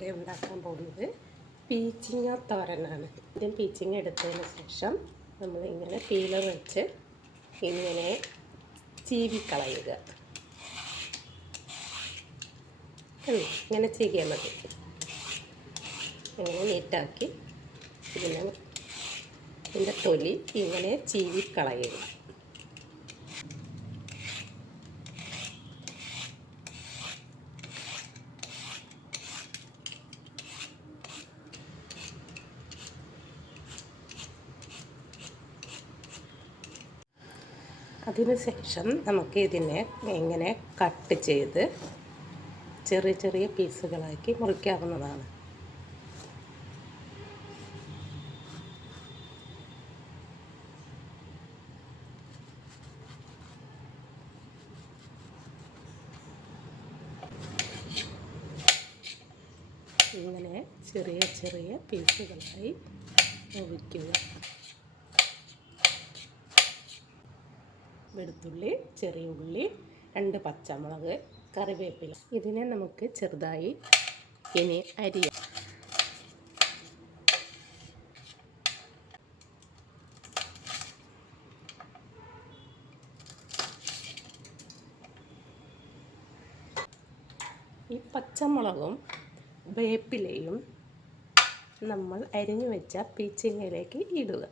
ഇവിടെ ഉണ്ടാക്കാൻ പോകുന്നത് പീച്ചിങ്ങ തോരനാണ്. ആദ്യം പീച്ചിങ്ങ എടുത്തതിന് ശേഷം നമ്മൾ ഇങ്ങനെ പീലർ വെച്ച് ഇങ്ങനെ ചീവിക്കളയുക. ഇങ്ങനെ ചെയ്യാൻ മതി. ഇങ്ങനെ നീറ്റാക്കി ഇതിൻ്റെ തൊലി ഇങ്ങനെ ചീവിക്കളയുക. അതിനുശേഷം നമുക്ക് ഇതിനെ ഇങ്ങനെ കട്ട് ചെയ്ത് ചെറിയ ചെറിയ പീസുകളാക്കി മുറിക്കാവുന്നതാണ്. ഇങ്ങനെ ചെറിയ ചെറിയ പീസുകളായി മുറിക്കുക. വെളുത്തുള്ളി, ചെറിയ ഉള്ളി, 2 പച്ചമുളക്, കറിവേപ്പില. ഇതിനെ നമുക്ക് ചെറുതായി ഇനി അരിയാം. ഈ പച്ചമുളകും വേപ്പിലയും നമ്മൾ അരിഞ്ഞു വെച്ച പീച്ചിങ്ങയിലേക്ക് ഇടുക.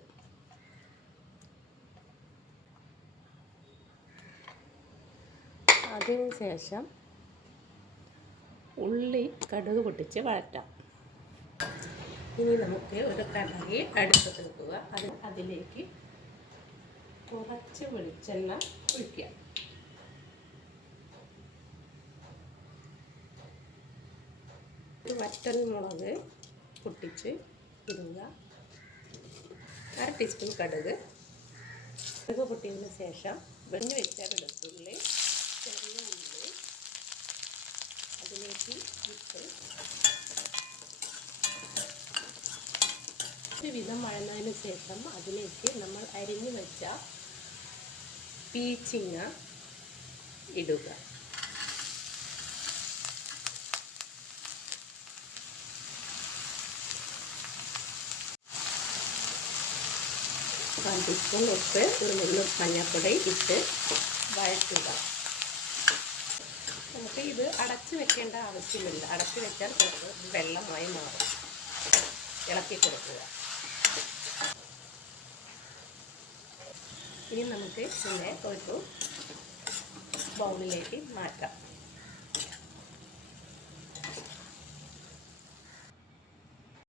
അതിനുശേഷം ഉള്ളി കടുക് പൊട്ടിച്ച് വഴറ്റാം. ഇനി നമുക്ക് ഒരു കടായി അടുപ്പത്ത് വെക്കുക. അതിലേക്ക് കുറച്ച് വെളിച്ചെണ്ണ ഒഴിക്കുക. വറ്റൽമുളക് പൊട്ടിച്ച് ഇടുക. 1/2 ടീസ്പൂൺ കടുക്. കടുക് പൊട്ടിയതിന് ശേഷം വെഞ്ഞ് വെച്ച വെളുത്തുള്ളി, ചെറിയ ഉള്ളി അതിലേക്ക് ഇട്ട് ഒരു വിധം വഴന്നതിന് ശേഷം അതിലേക്ക് നമ്മൾ അരിഞ്ഞു വെച്ച പീച്ചിങ്ങ ഇടുക. കാൽ ടീസ്പൂൺ ഉപ്പ്, ഒരു നുള്ളു മഞ്ഞൾപ്പൊടി ഇട്ട് വഴറ്റുക. നമുക്ക് ഇത് അടച്ചു വെക്കേണ്ട ആവശ്യമില്ല. അടച്ചു വെച്ചാൽ കുറച്ച് വെള്ളമായി മാറും. ഇളക്കി കൊടുക്കുക. ഇനി നമുക്ക് ഇതിനെ ഒരു ബൗളിലേക്ക് മാറ്റാം.